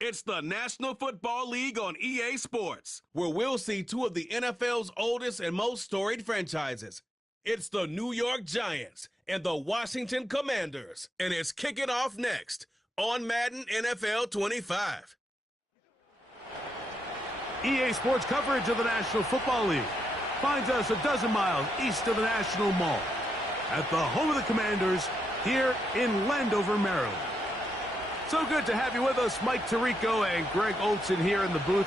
It's the National Football League on EA Sports, where we'll see two of the NFL's oldest and most storied franchises. It's the New York Giants and the Washington Commanders, and it's kicking off next on Madden NFL 25. EA Sports coverage of the National Football League finds us a dozen miles east of the National Mall at the home of the Commanders here in Landover, Maryland. So good to have you with us, Mike Tirico and Greg Olson here in the booth.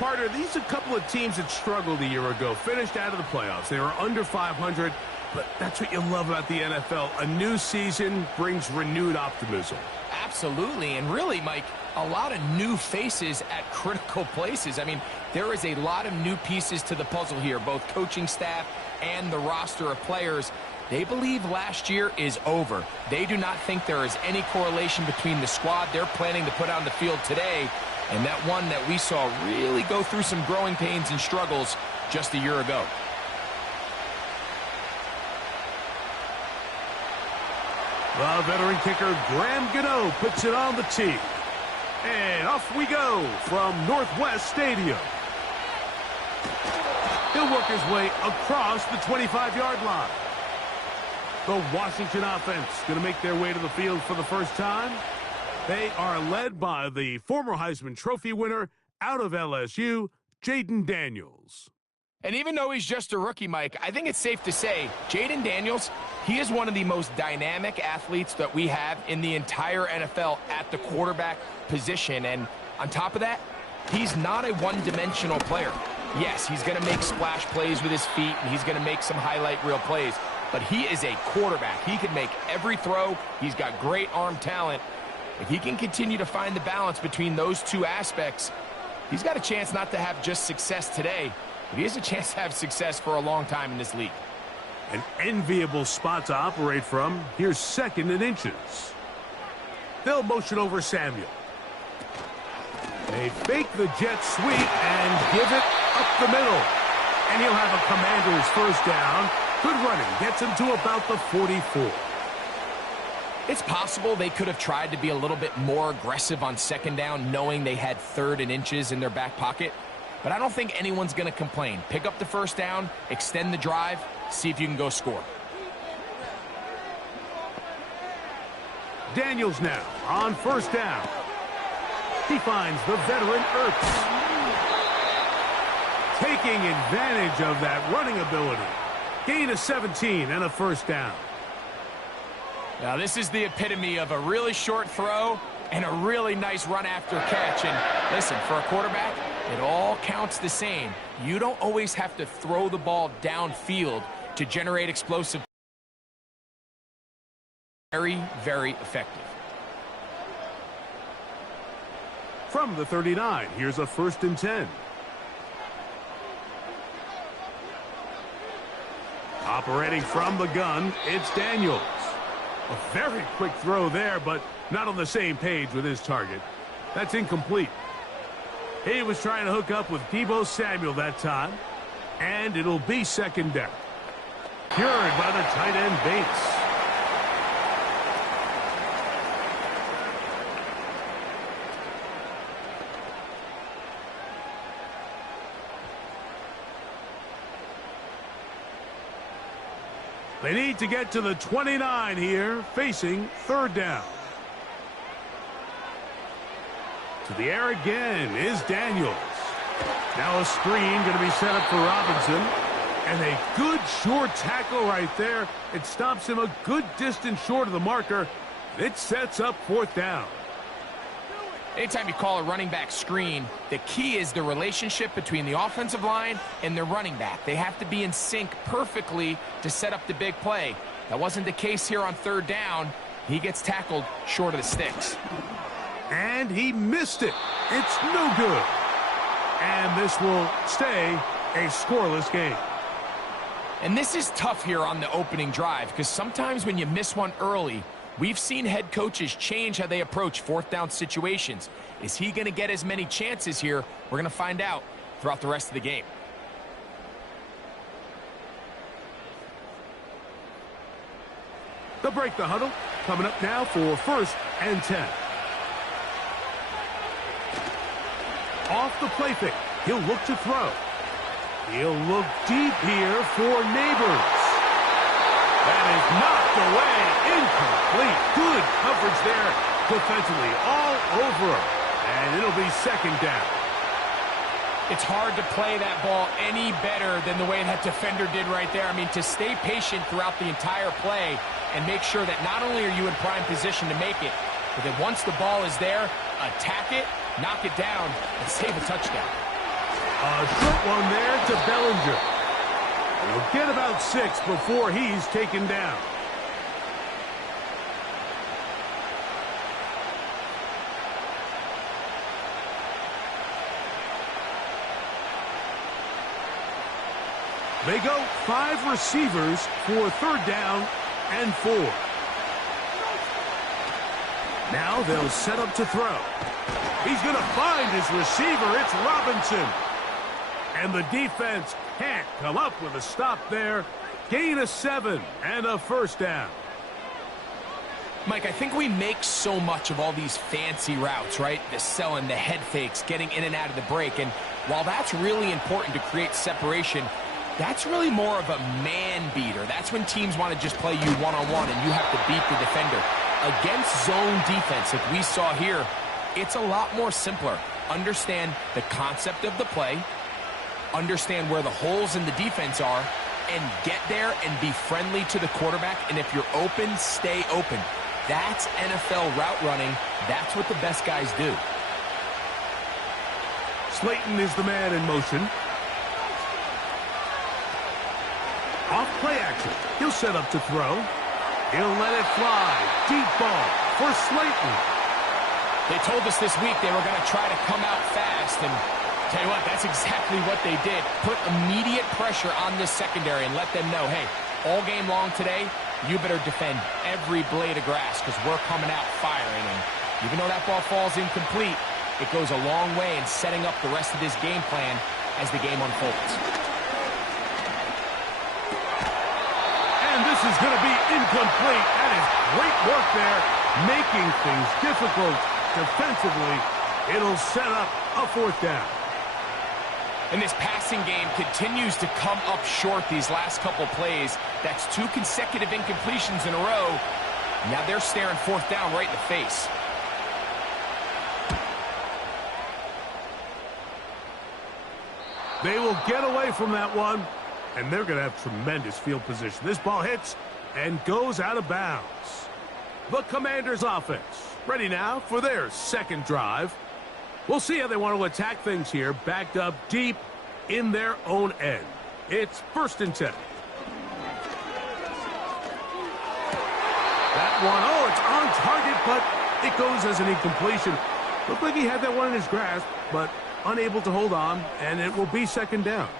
Partner, these are a couple of teams that struggled a year ago, finished out of the playoffs. They were under 500, but that's what you love about the NFL. A new season brings renewed optimism. Absolutely, and really, Mike, a lot of new faces at critical places. I mean, there is a lot of new pieces to the puzzle here, both coaching staff and the roster of players. They believe last year is over. They do not think there is any correlation between the squad they're planning to put on the field today and that one that we saw really go through some growing pains and struggles just a year ago. The veteran kicker, Graham Gano, puts it on the tee. And off we go from Northwest Stadium. He'll work his way across the 25-yard line. The Washington offense going to make their way to the field for the first time. They are led by the former Heisman Trophy winner out of LSU, Jaden Daniels. And even though he's just a rookie, Mike, I think it's safe to say Jaden Daniels, he is one of the most dynamic athletes that we have in the entire NFL at the quarterback position. And on top of that, he's not a one-dimensional player. Yes, he's going to make splash plays with his feet, and he's going to make some highlight reel plays. But he is a quarterback. He can make every throw. He's got great arm talent. If he can continue to find the balance between those two aspects, he's got a chance not to have just success today, but he has a chance to have success for a long time in this league. An enviable spot to operate from. Here's 2nd and inches. They'll motion over Samuel. They fake the jet sweep and give it up the middle. And he'll have a Commander's first down. Good running, gets him to about the 44. It's possible they could have tried to be a little bit more aggressive on 2nd down, knowing they had 3rd and inches in their back pocket. But I don't think anyone's going to complain. Pick up the first down, extend the drive, see if you can go score. Daniels now on 1st down. He finds the veteran Ertz. Taking advantage of that running ability. Gain of 17 and a 1st down. Now this is the epitome of a really short throw and a really nice run after catch. And listen, for a quarterback, it all counts the same. You don't always have to throw the ball downfield to generate explosive. Very, very effective. From the 39, here's a 1st and 10. Operating from the gun, it's Daniels. A very quick throw there, but not on the same page with his target. That's incomplete. He was trying to hook up with Deebo Samuel that time, and it'll be 2nd down. Cured by the tight end Bates. They need to get to the 29 here, facing 3rd down. To the air again is Daniels. Now a screen going to be set up for Robinson. And a good short tackle right there. It stops him a good distance short of the marker. It sets up 4th down. Anytime you call a running back screen, the key is the relationship between the offensive line and their running back. They have to be in sync perfectly to set up the big play. That wasn't the case here on 3rd down. He gets tackled short of the sticks. And he missed it. It's no good. And this will stay a scoreless game. And this is tough here on the opening drive because sometimes when you miss one early, we've seen head coaches change how they approach 4th down situations. Is he going to get as many chances here? We're going to find out throughout the rest of the game. They'll break the huddle. Coming up now for 1st and 10. Off the play fake. He'll look to throw. He'll look deep here for Neighbors. That is knocked away. Incomplete. Good coverage there defensively. All over him. And it'll be second down. It's hard to play that ball any better than the way that defender did right there. I mean, to stay patient throughout the entire play and make sure that not only are you in prime position to make it, but that once the ball is there, attack it, knock it down, and save a touchdown. A short one there to Bellinger. He'll get about 6 before he's taken down. They go 5 receivers for third down and 4. Now they'll set up to throw. He's going to find his receiver. It's Robinson. And the defense can't come up with a stop there. Gain of 7 and a first down. Mike, I think we make so much of all these fancy routes, right? The selling, the head fakes, getting in and out of the break. And while that's really important to create separation, that's really more of a man beater. That's when teams want to just play you one-on-one and you have to beat the defender. Against zone defense, like we saw here, it's a lot more simpler. Understand the concept of the play, understand where the holes in the defense are, and get there and be friendly to the quarterback. And if you're open, stay open. That's NFL route running. That's what the best guys do. Slayton is the man in motion. Off play action. He'll set up to throw. He'll let it fly. Deep ball for Slayton. They told us this week they were going to try to come out fast, and tell you what, that's exactly what they did. Put immediate pressure on this secondary and let them know, hey, all game long today, you better defend every blade of grass because we're coming out firing. And even though that ball falls incomplete, it goes a long way in setting up the rest of this game plan as the game unfolds. And this is going to be incomplete. That is great work there, making things difficult defensively. It'll set up a fourth down. And this passing game continues to come up short these last couple plays. That's 2 consecutive incompletions in a row. Now they're staring fourth down right in the face. They will get away from that one, and they're going to have tremendous field position. This ball hits and goes out of bounds. The Commanders' offense ready now for their second drive. We'll see how they want to attack things here, backed up deep in their own end. It's 1st and 10. That one, oh, it's on target, but it goes as an incompletion. Looked like he had that one in his grasp, but unable to hold on, and it will be second down.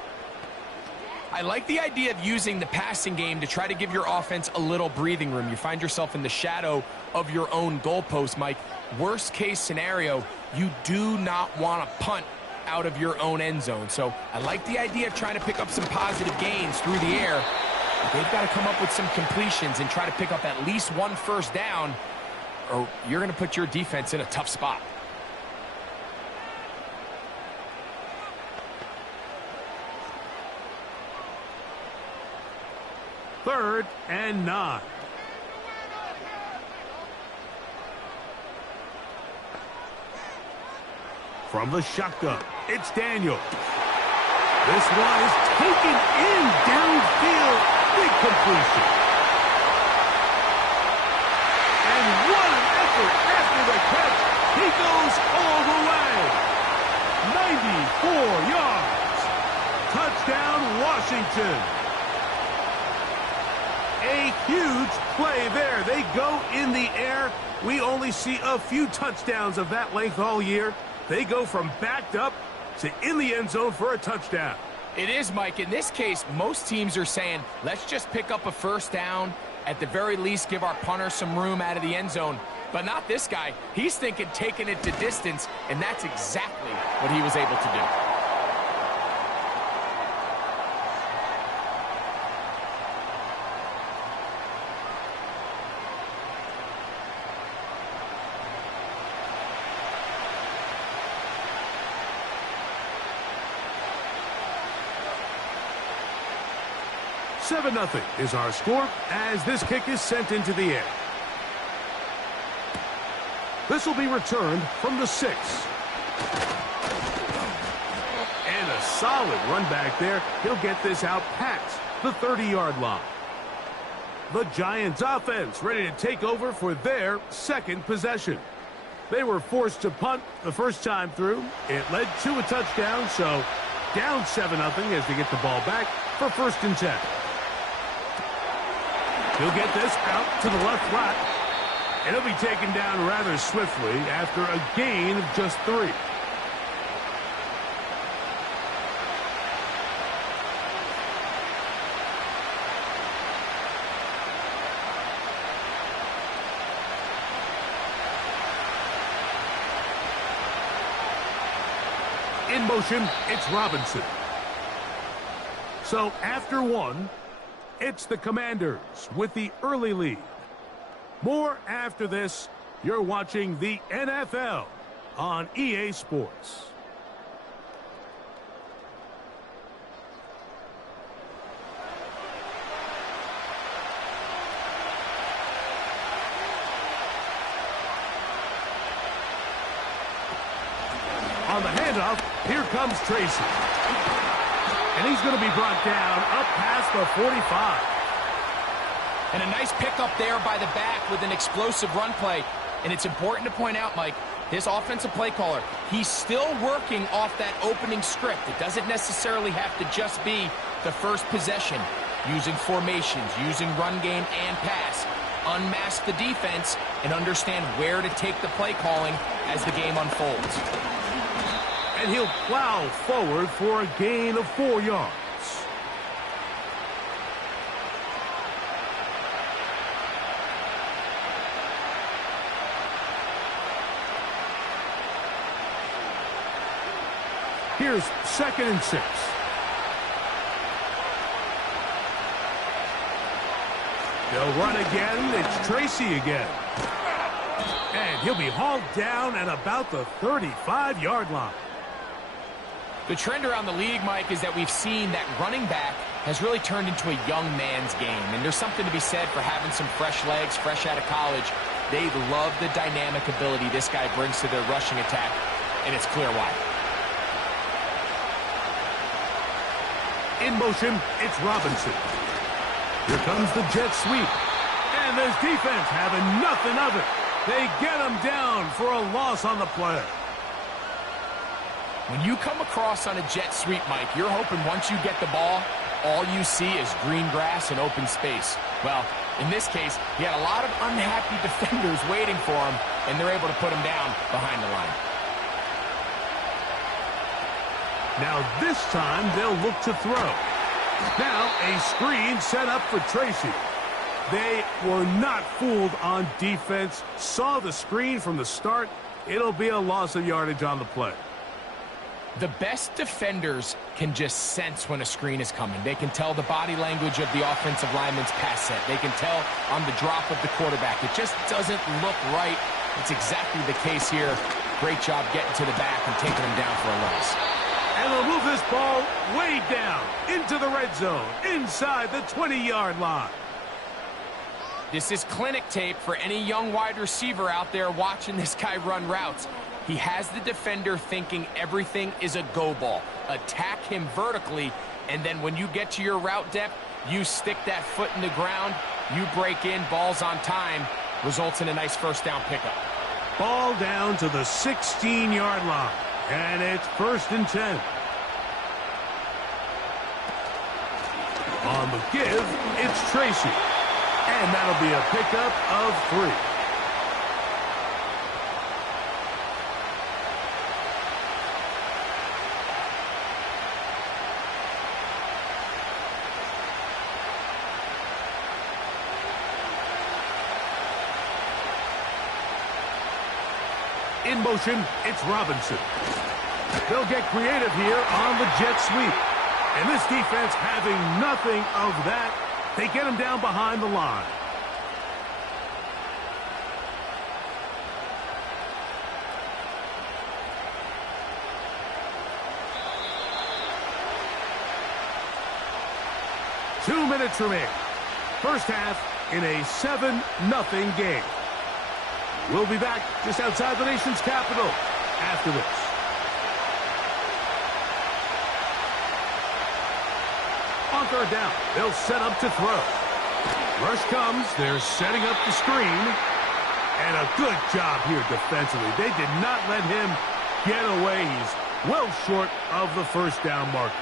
I like the idea of using the passing game to try to give your offense a little breathing room. You find yourself in the shadow of your own goalpost, Mike. Worst case scenario, you do not want to punt out of your own end zone. So I like the idea of trying to pick up some positive gains through the air. They've got to come up with some completions and try to pick up at least 1 first down, or you're going to put your defense in a tough spot. Third and 9. From the shotgun, it's Daniel. This one is taken in downfield. Big completion. And what an effort after the catch. He goes all the way. 94 yards. Touchdown, Washington. A huge play there. They go in the air. We only see a few touchdowns of that length all year. They go from backed up to in the end zone for a touchdown. It is, Mike. In this case, most teams are saying, let's just pick up a first down. At the very least, give our punter some room out of the end zone. But not this guy. He's thinking taking it to distance, and that's exactly what he was able to do. 7-0 is our score as this kick is sent into the air. This will be returned from the 6. And a solid run back there. He'll get this out past the 30-yard line. The Giants offense ready to take over for their second possession. They were forced to punt the first time through. It led to a touchdown, so down 7-0 as they get the ball back for 1st and 10. He'll get this out to the left flat, and he'll be taken down rather swiftly after a gain of just 3. In motion, it's Robinson. So after 1, it's the Commanders with the early lead. More after this. You're watching the NFL on EA Sports. On the handoff, here comes Tracy. And he's going to be brought down up past the 45. And a nice pickup there by the back with an explosive run play. And it's important to point out, Mike, this offensive play caller, he's still working off that opening script. It doesn't necessarily have to just be the first possession. Using formations, using run game and pass. Unmask the defense and understand where to take the play calling as the game unfolds. And he'll plow forward for a gain of 4 yards. Here's 2nd and 6. They'll run again. It's Tracy again. And he'll be hauled down at about the 35-yard line. The trend around the league, Mike, is that we've seen that running back has really turned into a young man's game. And there's something to be said for having some fresh legs, fresh out of college. They love the dynamic ability this guy brings to their rushing attack, and it's clear why. In motion, it's Robinson. Here comes the jet sweep. And this defense having nothing of it. They get him down for a loss on the play. When you come across on a jet sweep, Mike, you're hoping once you get the ball, all you see is green grass and open space. Well, in this case, he had a lot of unhappy defenders waiting for him, and they're able to put him down behind the line. Now this time they'll look to throw. Now a screen set up for Tracy. They were not fooled on defense. Saw the screen from the start. It'll be a loss of yardage on the play. The best defenders can just sense when a screen is coming. They can tell the body language of the offensive lineman's pass set. They can tell on the drop of the quarterback. It just doesn't look right. It's exactly the case here. Great job getting to the back and taking him down for a loss. And they'll move this ball way down into the red zone, inside the 20-yard line. This is clinic tape for any young wide receiver out there watching this guy run routes. He has the defender thinking everything is a go ball. Attack him vertically, and then when you get to your route depth, you stick that foot in the ground, you break in, balls on time, results in a nice first down pickup. Ball down to the 16-yard line, and it's 1st and 10. On the give, it's Tracy, and that'll be a pickup of 3. In motion, it's Robinson. They'll get creative here on the jet sweep. And this defense having nothing of that, they get him down behind the line. 2 minutes remaining. First half in a 7-0 game. We'll be back just outside the nation's capital after this. On third down, they'll set up to throw. Rush comes, they're setting up the screen. And a good job here defensively. They did not let him get away. He's well short of the first down marker.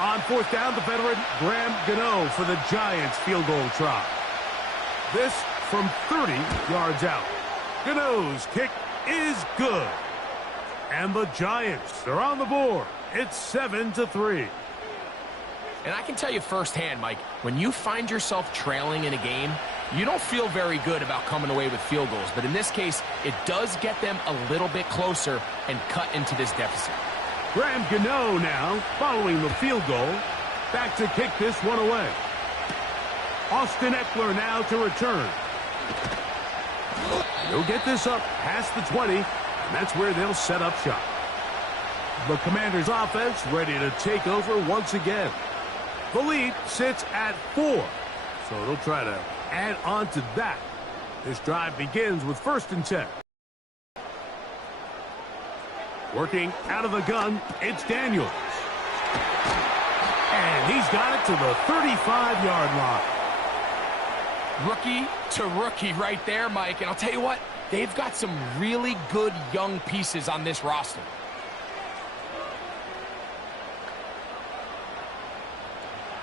On fourth down, the veteran Graham Gano for the Giants field goal try. This from 30 yards out. Gano's kick is good. And the Giants are on the board. It's 7-3. And I can tell you firsthand, Mike, when you find yourself trailing in a game, you don't feel very good about coming away with field goals. But in this case, it does get them a little bit closer and cut into this deficit. Graham Gano now following the field goal. Back to kick this one away. Austin Eckler now to return. He'll get this up past the 20, and that's where they'll set up shop. The Commanders' offense ready to take over once again. The lead sits at 4, so they'll try to add on to that. This drive begins with 1st and 10. Working out of the gun, it's Daniels. And he's got it to the 35-yard line. Rookie to rookie right there, Mike. And I'll tell you what, they've got some really good young pieces on this roster.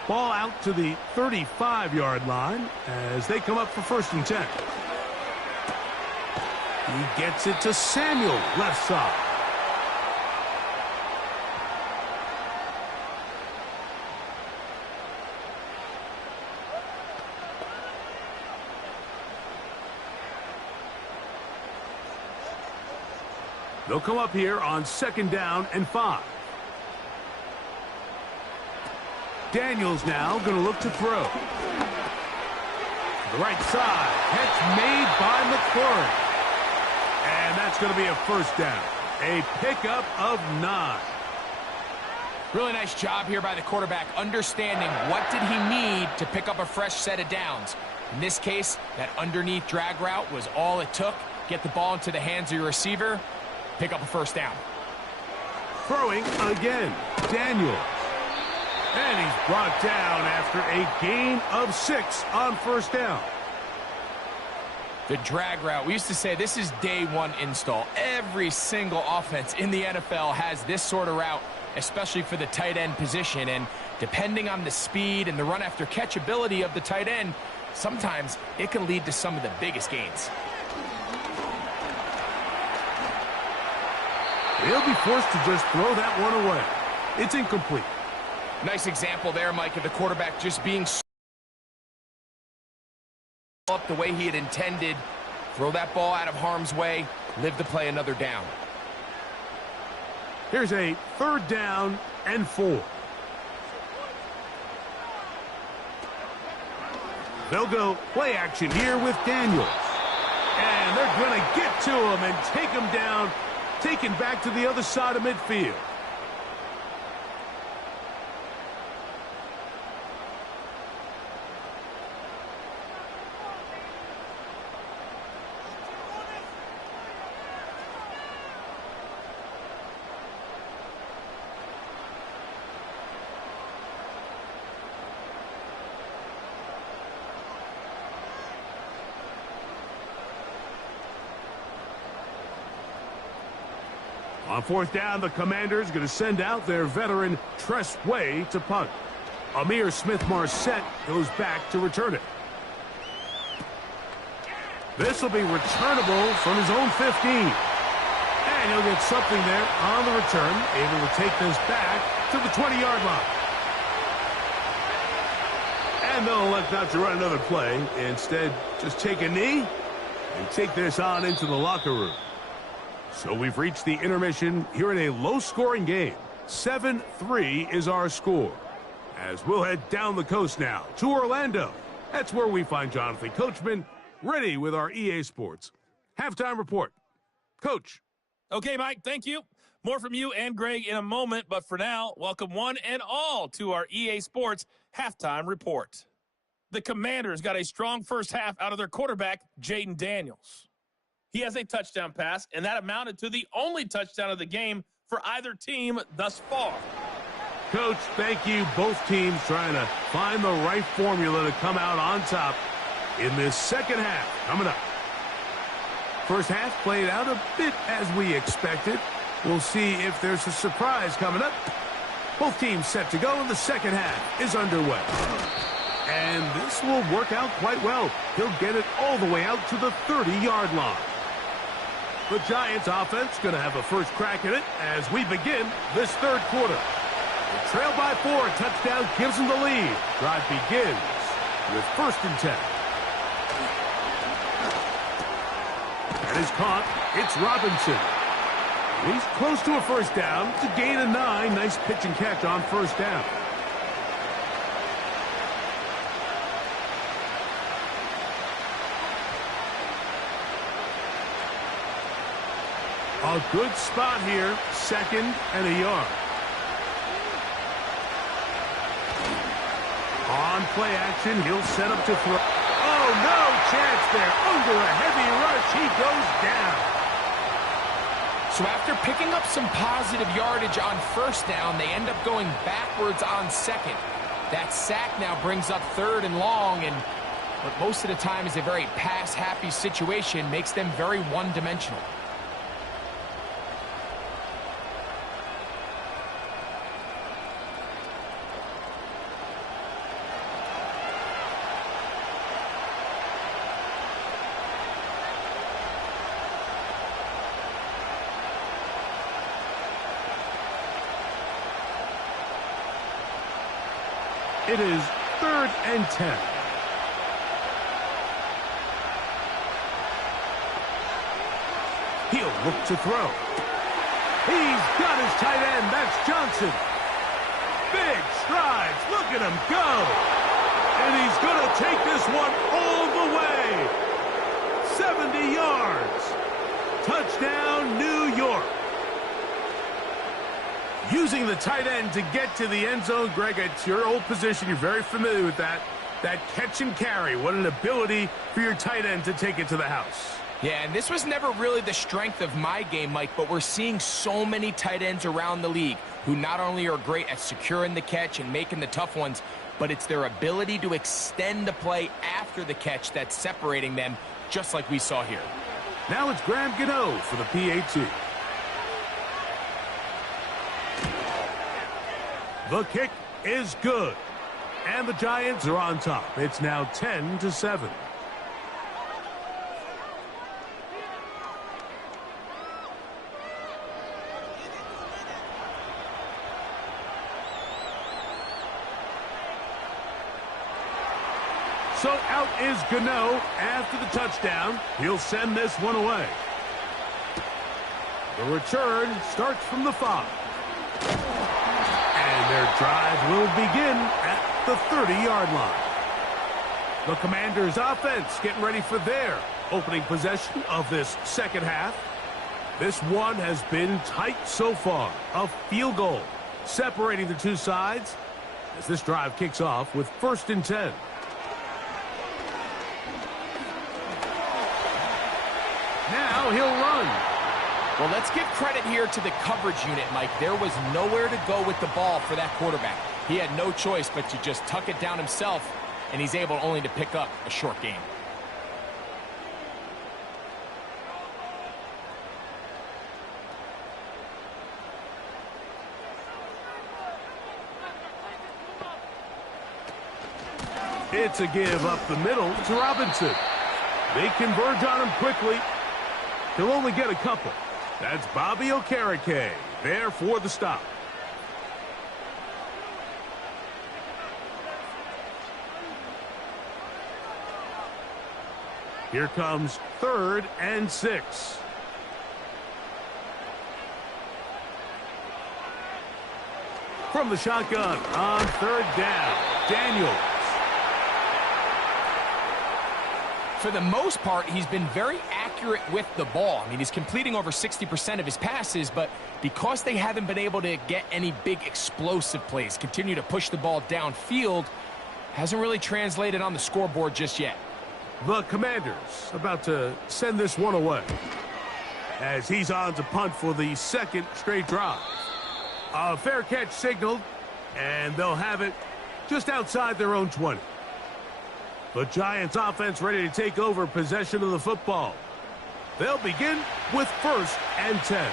Ball out to the 35-yard line as they come up for 1st and 10. He gets it to Samuel, left side. They'll come up here on 2nd down and 5. Daniels now going to look to throw. To the right side. Catch made by McLaurin. And that's going to be a 1st down. A pickup of 9. Really nice job here by the quarterback, understanding what did he need to pick up a fresh set of downs. In this case, that underneath drag route was all it took. Get the ball into the hands of your receiver, pick up a 1st down. Throwing again, Daniel. And he's brought down after a gain of 6 on 1st down. The drag route, we used to say this is day one install. Every single offense in the NFL has this sort of route, especially for the tight end position. And depending on the speed and the run after catch ability of the tight end, sometimes it can lead to some of the biggest gains. He'll be forced to just throw that one away. It's incomplete. Nice example there, Mike, of the quarterback just being up the way he had intended. Throw that ball out of harm's way, live to play another down. Here's a 3rd down and 4. They'll go play action here with Daniels. And they're going to get to him and take him down, taken back to the other side of midfield. On 4th down, the Commanders going to send out their veteran Tress Way to punt. Amir Smith-Marset goes back to return it. This will be returnable from his own 15. And he'll get something there on the return, able to take this back to the 20-yard line. And they'll elect not to run another play. Instead, just take a knee and take this on into the locker room. So we've reached the intermission here in a low-scoring game. 7-3 is our score. As we'll head down the coast now to Orlando. That's where we find Jonathan Coachman ready with our EA Sports halftime report. Coach. Okay, Mike, thank you. More from you and Greg in a moment, but for now, welcome one and all to our EA Sports halftime report. The Commanders got a strong first half out of their quarterback, Jaden Daniels. He has a touchdown pass, and that amounted to the only touchdown of the game for either team thus far. Coach, thank you. Both teams trying to find the right formula to come out on top in this second half coming up. First half played out a bit as we expected. We'll see if there's a surprise coming up. Both teams set to go, and the second half is underway. And this will work out quite well. He'll get it all the way out to the 30-yard line. The Giants offense going to have a first crack at it as we begin this third quarter. The trail by 4, touchdown gives them the lead. Drive begins with 1st and 10. That is caught. It's Robinson. He's close to a first down to gain a 9. Nice pitch and catch on first down. A good spot here, 2nd and a yard. On play action, he'll set up to throw. Oh, no chance there. Under a heavy rush, he goes down. So after picking up some positive yardage on first down, they end up going backwards on 2nd. That sack now brings up 3rd and long, and what most of the time is a very pass-happy situation makes them very one-dimensional. It is 3rd and 10. He'll look to throw. He's got his tight end. That's Johnson. Big strides. Look at him go. And he's going to take this one all the way. 70 yards. Touchdown, New York. Using the tight end to get to the end zone, Greg, it's your old position. You're very familiar with that. That catch and carry. What an ability for your tight end to take it to the house. Yeah, and this was never really the strength of my game, Mike, but we're seeing so many tight ends around the league who not only are great at securing the catch and making the tough ones, but it's their ability to extend the play after the catch that's separating them, just like we saw here. Now it's Graham Gano for the PAT. The kick is good. And the Giants are on top. It's now 10-7. So out is Gano after the touchdown. He'll send this one away. The return starts from the 5. Their drive will begin at the 30-yard line. The Commanders' offense getting ready for their opening possession of this second half. This one has been tight so far. A field goal separating the two sides as this drive kicks off with 1st and 10. Now he'll run. Well, let's give credit here to the coverage unit, Mike. There was nowhere to go with the ball for that quarterback. He had no choice but to just tuck it down himself, and he's able only to pick up a short gain. It's a give up the middle to Robinson. They converge on him quickly. He'll only get a couple. That's Bobby Okereke there for the stop. Here comes 3rd and 6. From the shotgun on 3rd down, Daniels. For the most part, he's been very accurate with the ball. I mean, he's completing over 60% of his passes, but because they haven't been able to get any big explosive plays, continue to push the ball downfield, hasn't really translated on the scoreboard just yet. The Commanders about to send this one away as he's on to punt for the second straight drive. A fair catch signaled, and they'll have it just outside their own 20. The Giants offense ready to take over possession of the football. They'll begin with 1st and 10.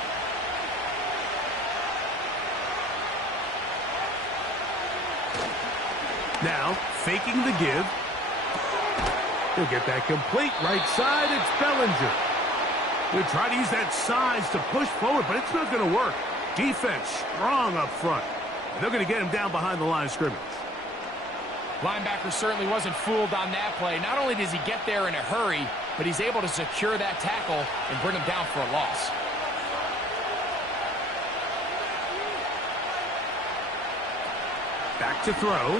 Now, faking the give. He'll get that complete right side. It's Bellinger. He'll try to use that size to push forward, but it's not going to work. Defense strong up front. And they're going to get him down behind the line of scrimmage. Linebacker certainly wasn't fooled on that play. Not only does he get there in a hurry, but he's able to secure that tackle and bring him down for a loss. Back to throw.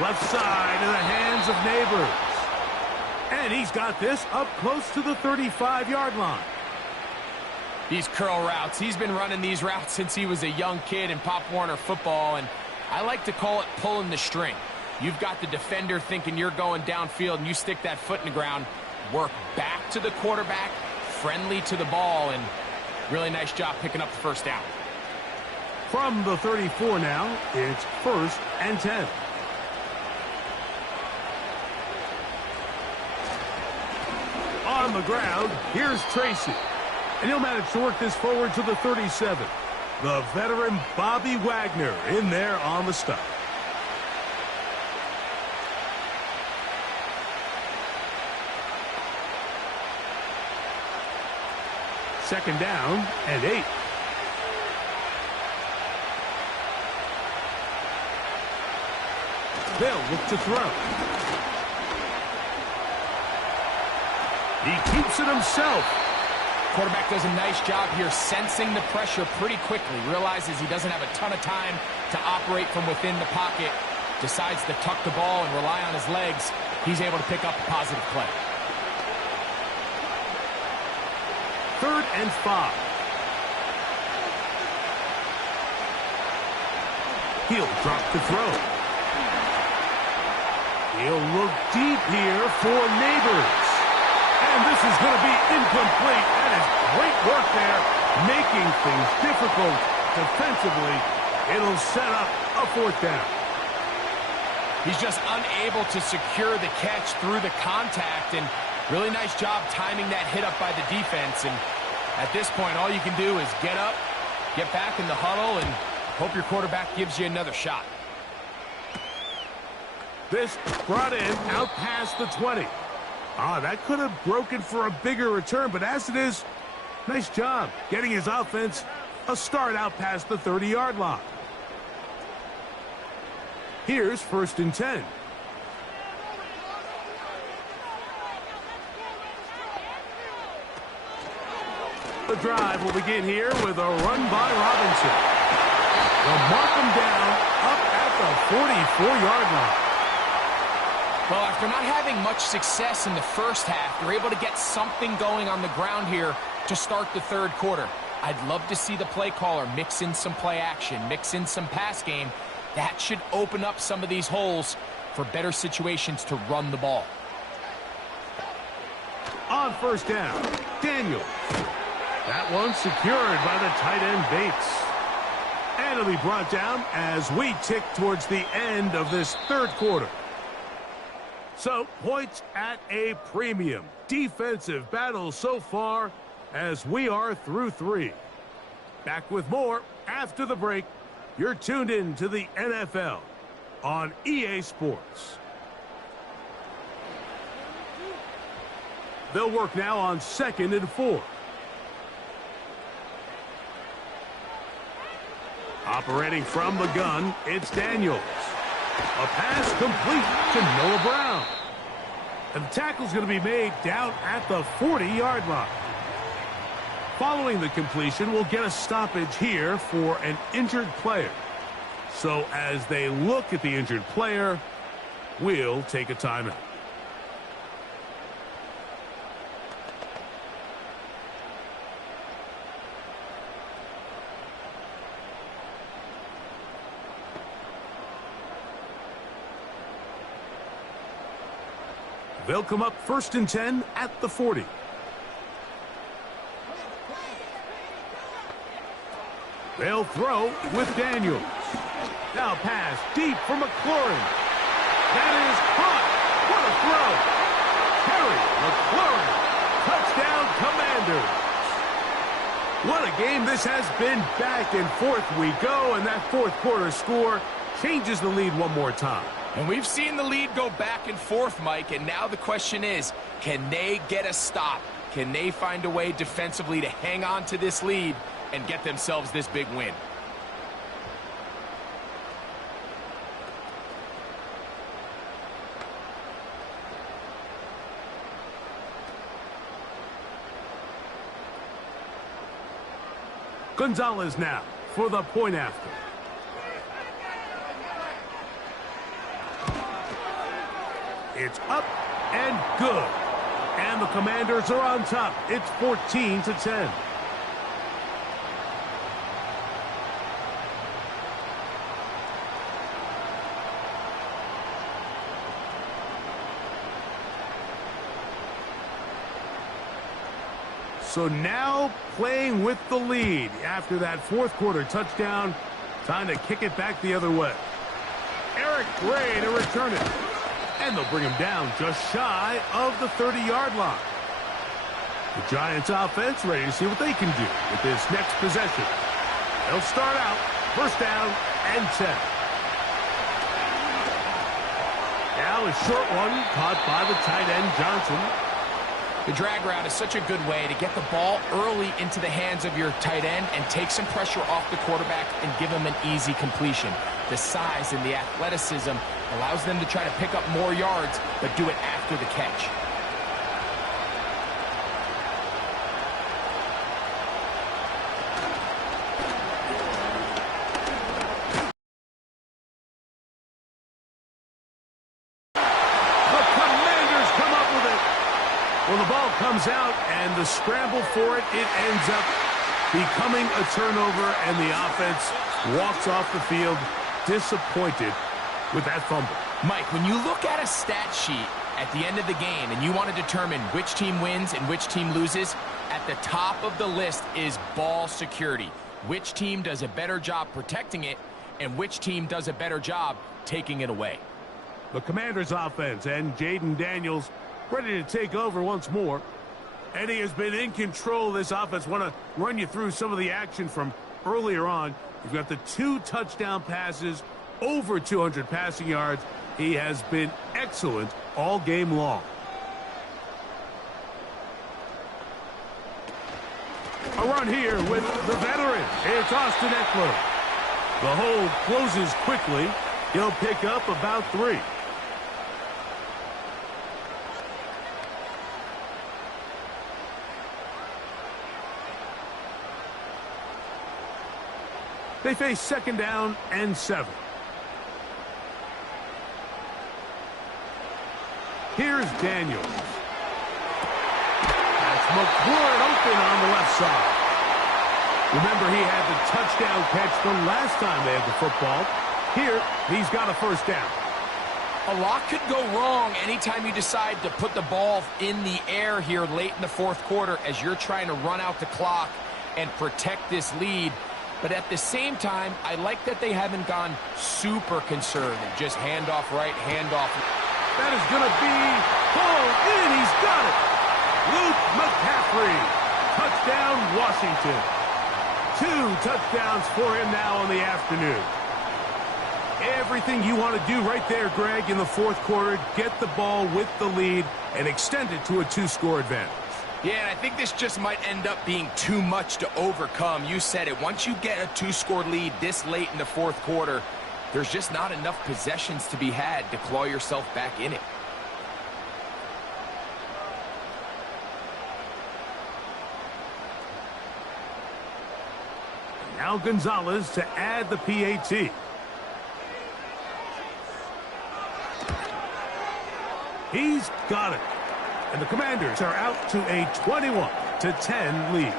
Left side in the hands of Neighbors. And he's got this up close to the 35-yard line. These curl routes, he's been running these routes since he was a young kid in Pop Warner football, and I like to call it pulling the string. You've got the defender thinking you're going downfield, and you stick that foot in the ground, work back to the quarterback, friendly to the ball, and really nice job picking up the first down. From the 34 now, it's 1st and 10. On the ground, here's Tracy. And he'll manage to work this forward to the 37. The veteran Bobby Wagner in there on the stop. Second down and 8. They'll look to throw. He keeps it himself. Quarterback does a nice job here sensing the pressure pretty quickly. Realizes he doesn't have a ton of time to operate from within the pocket. Decides to tuck the ball and rely on his legs. He's able to pick up a positive play. 3rd and 5. He'll drop the throw. He'll look deep here for Neighbors. And this is going to be incomplete. That is great work there, making things difficult defensively. It'll set up a 4th down. He's just unable to secure the catch through the contact, and really nice job timing that hit up by the defense. And at this point, all you can do is get up, get back in the huddle, and hope your quarterback gives you another shot. This brought in out past the 20. That could have broken for a bigger return, but as it is, nice job getting his offense a start out past the 30-yard line. Here's 1st and 10. The drive will begin here with a run by Robinson. They'll mark him down up at the 44-yard line. Well, after not having much success in the first half, they're able to get something going on the ground here to start the 3rd quarter. I'd love to see the play caller mix in some play action, mix in some pass game. That should open up some of these holes for better situations to run the ball. On 1st down, Daniels. That one secured by the tight end Bates. And it'll be brought down as we tick towards the end of this 3rd quarter. So, points at a premium. Defensive battle so far as we are through 3. Back with more after the break. You're tuned in to the NFL on EA Sports. They'll work now on 2nd and 4. Operating from the gun, it's Daniels. A pass complete to Noah Brown. And the tackle's going to be made down at the 40-yard line. Following the completion, we'll get a stoppage here for an injured player. So as they look at the injured player, we'll take a timeout. They'll come up 1st and 10 at the 40. They'll throw with Daniels. Now pass deep for McLaurin. That is caught. What a throw. Terry, McLaurin. Touchdown, Commanders. What a game this has been. Back and forth we go, and that fourth quarter score changes the lead one more time. And we've seen the lead go back and forth, Mike, and now the question is, can they get a stop? Can they find a way defensively to hang on to this lead and get themselves this big win? Gonzalez now for the point after. It's up and good. And the Commanders are on top. It's 14-10. So now playing with the lead after that fourth quarter touchdown. Time to kick it back the other way. Eric Gray to return it. And they'll bring him down just shy of the 30-yard line. The Giants offense ready to see what they can do with this next possession. They'll start out 1st down and 10. Now a short one caught by the tight end Johnson. The drag route is such a good way to get the ball early into the hands of your tight end and take some pressure off the quarterback and give him an easy completion. The size and the athleticism allows them to try to pick up more yards, but do it after the catch. Well, the ball comes out, and the scramble for it, it ends up becoming a turnover, and the offense walks off the field disappointed with that fumble. Mike, when you look at a stat sheet at the end of the game and you want to determine which team wins and which team loses, at the top of the list is ball security. Which team does a better job protecting it, and which team does a better job taking it away. The Commanders' offense and Jaden Daniels ready to take over once more. And he has been in control of this offense. Want to run you through some of the action from earlier on. You've got the 2 touchdown passes, over 200 passing yards. He has been excellent all game long. A run here with the veteran. It's Austin Eckler. The hold closes quickly. He'll pick up about 3. They face 2nd down and 7. Here's Daniels. That's McLaurin open on the left side. Remember, he had the touchdown catch the last time they had the football. Here, he's got a 1st down. A lot could go wrong anytime you decide to put the ball in the air here late in the fourth quarter as you're trying to run out the clock and protect this lead. But at the same time, I like that they haven't gone super conservative. Just handoff right, handoff. That is going to be pulled in. He's got it. Luke McCaffrey. Touchdown, Washington. 2 touchdowns for him now in the afternoon. Everything you want to do right there, Greg, in the fourth quarter. Get the ball with the lead and extend it to a 2-score advantage. Yeah, and I think this just might end up being too much to overcome. You said it. Once you get a 2-score lead this late in the fourth quarter, there's just not enough possessions to be had to claw yourself back in it. Now Gonzalez to add the PAT. He's got it. And the Commanders are out to a 21-10 lead.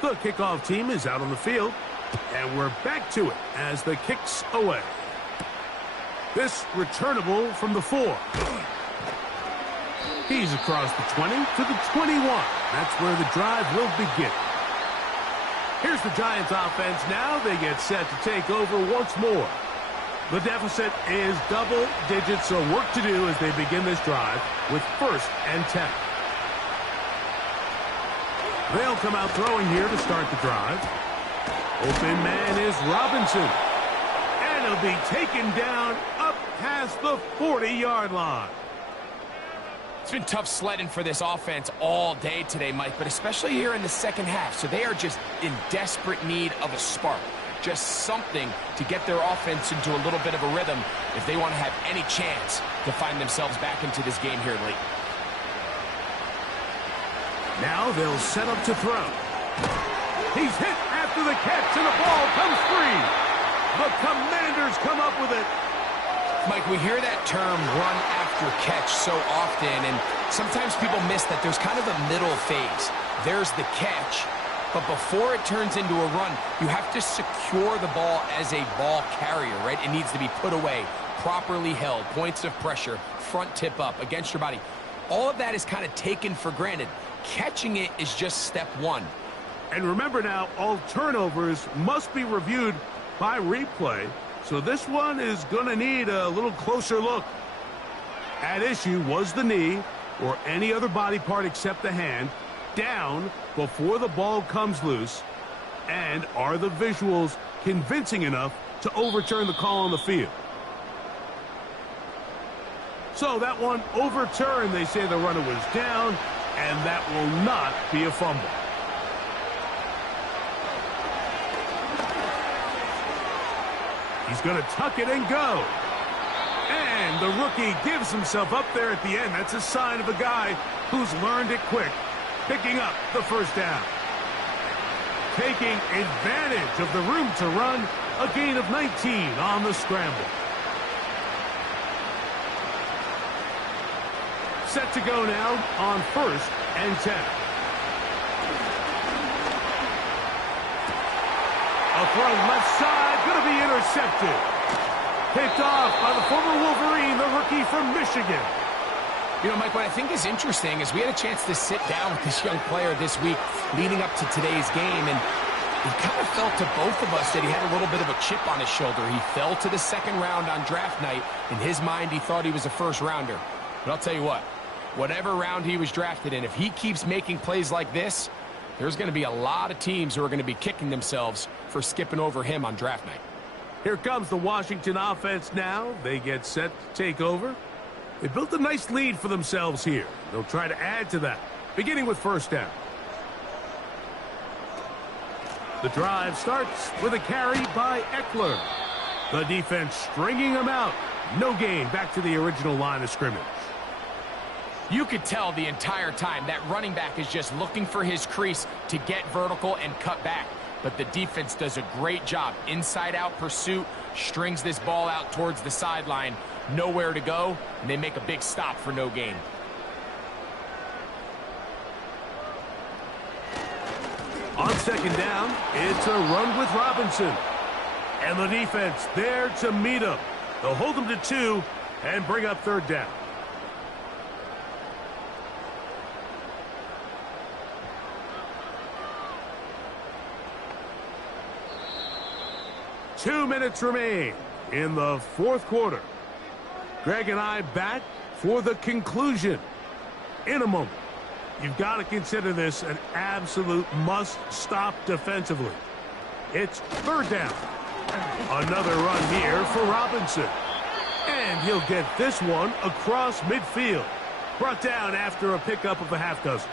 The kickoff team is out on the field. And we're back to it as the kick's away. This returnable from the 4. He's across the 20 to the 21. That's where the drive will begin. Here's the Giants offense now. They get set to take over once more. The deficit is double digits, so work to do as they begin this drive with 1st and 10. They'll come out throwing here to start the drive. Open man is Robinson. And he'll be taken down up past the 40-yard line. It's been tough sledding for this offense all day today, Mike, but especially here in the second half. So they are just in desperate need of a spark. Just something to get their offense into a little bit of a rhythm if they want to have any chance to find themselves back into this game here late. Now they'll set up to throw. He's hit after the catch, and the ball comes free. The Commanders come up with it. Mike, we hear that term run after catch so often, and sometimes people miss that there's kind of a middle phase. There's the catch, but before it turns into a run, you have to secure the ball as a ball carrier, right? It needs to be put away, properly held, points of pressure, front tip up against your body. All of that is kind of taken for granted. Catching it is just step one. And remember now, all turnovers must be reviewed by replay. So this one is going to need a little closer look. At issue was the knee or any other body part except the hand down before the ball comes loose. And are the visuals convincing enough to overturn the call on the field? So that one overturned. They say the runner was down, and that will not be a fumble. He's going to tuck it and go. And the rookie gives himself up there at the end. That's a sign of a guy who's learned it quick, picking up the 1st down. Taking advantage of the room to run, a gain of 19 on the scramble. Set to go now on 1st and 10. A throw left side, going to be intercepted. Picked off by the former Wolverine, the rookie from Michigan. You know, Mike, what I think is interesting is we had a chance to sit down with this young player this week leading up to today's game, and it kind of felt to both of us that he had a little bit of a chip on his shoulder. He fell to the 2nd round on draft night. In his mind, he thought he was a 1st rounder. But I'll tell you what, whatever round he was drafted in, if he keeps making plays like this, there's going to be a lot of teams who are going to be kicking themselves for skipping over him on draft night. Here comes the Washington offense now. They get set to take over. They built a nice lead for themselves here. They'll try to add to that, beginning with 1st down. The drive starts with a carry by Eckler. The defense stringing him out. No gain back to the original line of scrimmage. You could tell the entire time that running back is just looking for his crease to get vertical and cut back. But the defense does a great job. Inside-out pursuit, strings this ball out towards the sideline. Nowhere to go, and they make a big stop for no gain. On 2nd down, it's a run with Robinson. And the defense there to meet him. They'll hold him to 2 and bring up 3rd down. Two minutes remain in the 4th quarter. Greg and I back for the conclusion in a moment. You've got to consider this an absolute must-stop defensively. It's 3rd down. Another run here for Robinson. And he'll get this one across midfield. Brought down after a pickup of a half dozen.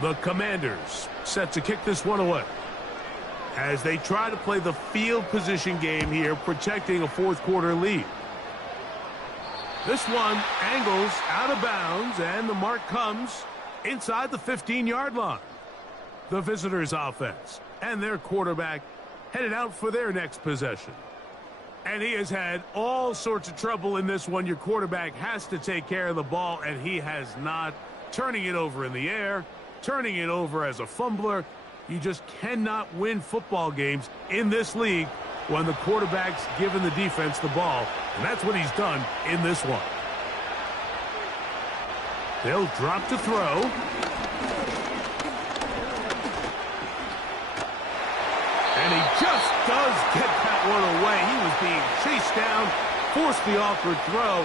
The Commanders set to kick this one away as they try to play the field position game here, protecting a 4th quarter lead. This one angles out of bounds, and the mark comes inside the 15-yard line. The visitors' offense and their quarterback headed out for their next possession. And he has had all sorts of trouble in this one. Your quarterback has to take care of the ball, and he has not. Turning it over in the air, turning it over as a fumbler. You just cannot win football games in this league when the quarterback's giving the defense the ball. And that's what he's done in this one. They'll drop to throw. And he just does get that one away. He was being chased down, forced the awkward throw.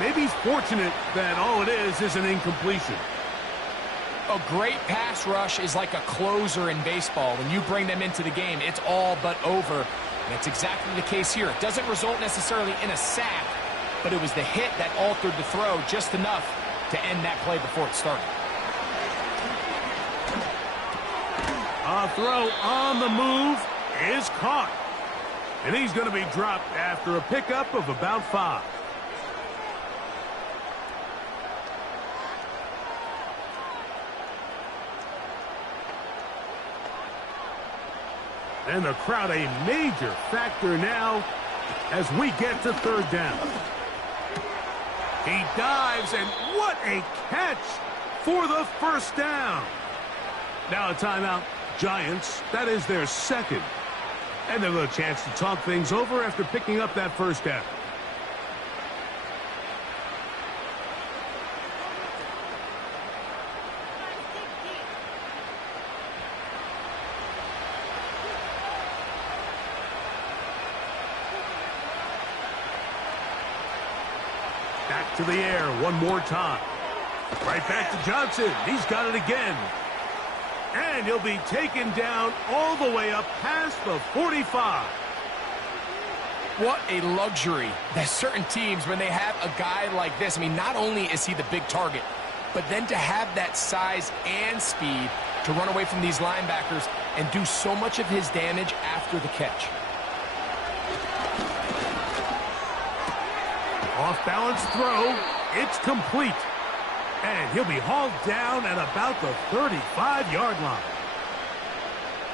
Maybe he's fortunate that all it is an incompletion. A great pass rush is like a closer in baseball. When you bring them into the game, it's all but over. And that's exactly the case here. It doesn't result necessarily in a sack, but it was the hit that altered the throw just enough to end that play before it started. A throw on the move is caught. And he's going to be dropped after a pickup of about 5. And the crowd a major factor now as we get to 3rd down. He dives, and what a catch for the 1st down. Now a timeout. Giants, that is their 2nd. And they've got a chance to talk things over after picking up that 1st down. Back to the air one more time. Right back to Johnson. He's got it again. And he'll be taken down all the way up past the 45. What a luxury. There's certain teams, when they have a guy like this, I mean, not only is he the big target, but then to have that size and speed to run away from these linebackers and do so much of his damage after the catch. Off-balance throw. It's complete. And he'll be hauled down at about the 35-yard line.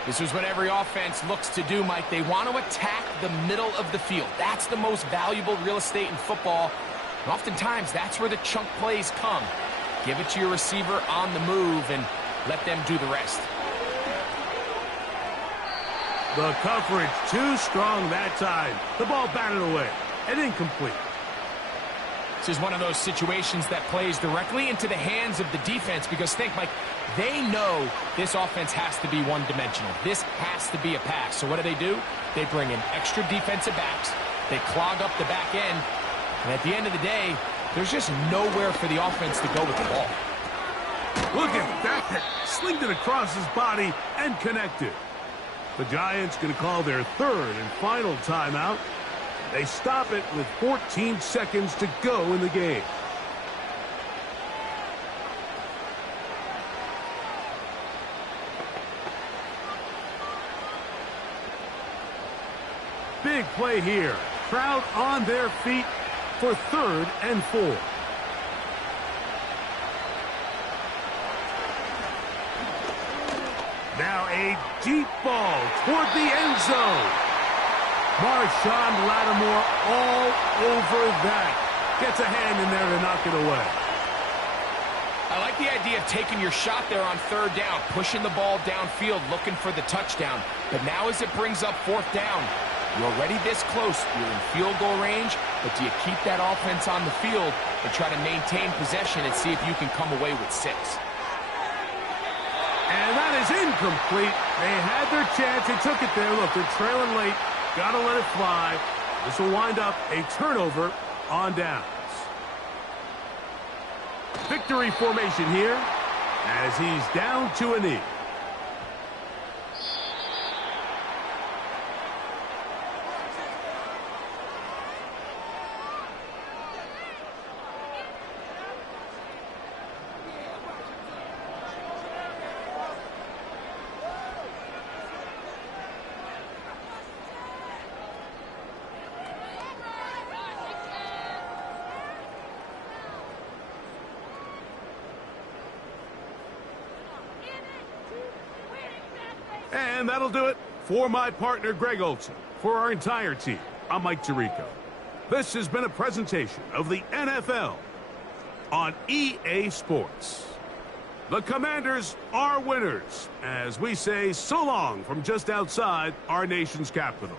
This is what every offense looks to do, Mike. They want to attack the middle of the field. That's the most valuable real estate in football. And oftentimes, that's where the chunk plays come. Give it to your receiver on the move and let them do the rest. The coverage too strong that time. The ball batted away and incomplete. This is one of those situations that plays directly into the hands of the defense because, think, Mike, they know this offense has to be one-dimensional. This has to be a pass. So what do? They bring in extra defensive backs. They clog up the back end. And at the end of the day, there's just nowhere for the offense to go with the ball. Look at that. Slinged it across his body and connected. The Giants going to call their 3rd and final timeout. They stop it with 14 seconds to go in the game. Big play here. Crowd on their feet for 3rd and 4. Now a deep ball toward the end zone. Marshawn Lattimore all over that. Gets a hand in there to knock it away. I like the idea of taking your shot there on 3rd down, pushing the ball downfield, looking for the touchdown. But now as it brings up 4th down, you're already this close. You're in field goal range, but do you keep that offense on the field and try to maintain possession and see if you can come away with 6? And that is incomplete. They had their chance. They took it there. Look, they're trailing late. Got to let it fly. This will wind up a turnover on downs. Victory formation here as he's down to a knee. And that'll do it For my partner, Greg Olson, for our entire team, I'm Mike Tirico. This has been a presentation of the NFL on EA Sports. The Commanders are winners, as we say so long from just outside our nation's capital.